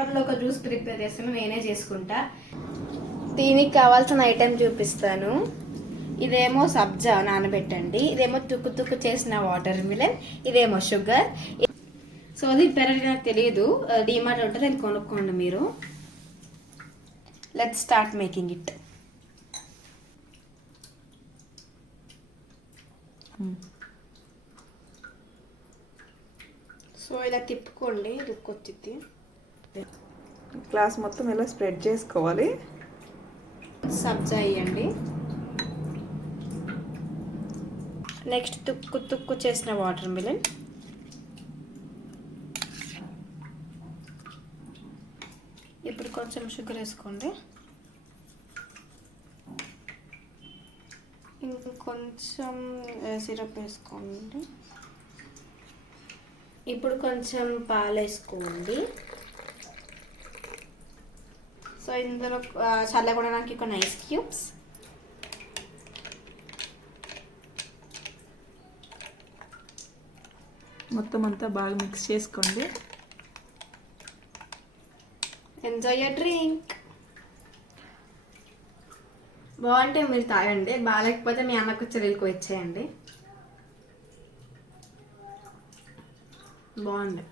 సమ్మర్లో ఒక juice prepare చేస్తాను, నేనే చేసుకుంటా. దీనికి కావాల్సిన ఐటెం చూపిస్తాను. ఇదేమో సబ్జా నానబెట్టండి, ఇదేమో తుక్కు తుక్కు చేసిన వాటర్ మిలన్, ఇదేమో షుగర్. సో అది పెరగ నాకు తెలియదు, డిమార్ట్ ఉంటుంది, అది కొనుక్కోండి మీరు. Let's start making it. So ఇలా తిప్పుకోండి, రుక్కొచ్చింది. గ్లాస్ మొత్తం ఇలా స్ప్రెడ్ చేసుకోవాలి. సబ్జా వేయండి. నెక్స్ట్ తుక్కు తుక్కు చేసిన వాటర్ మిలన్, ఇప్పుడు కొంచెం షుగర్ వేసుకోండి, ఇంకొంచెం సిరప్ వేసుకోండి, ఇప్పుడు కొంచెం పాలు వేసుకోండి. సో ఇందులో చల్లగొనడానికి కొన్ని ఐస్ క్యూబ్స్, మొత్తం అంతా బాగా మిక్స్ చేసుకోండి. Enjoy your drink. బాగుంటే మీరు తాగండి, బాగాలేకపోతే మీ అన్నకు చెల్లెలకు ఇచ్చేయండి. బాగుంది.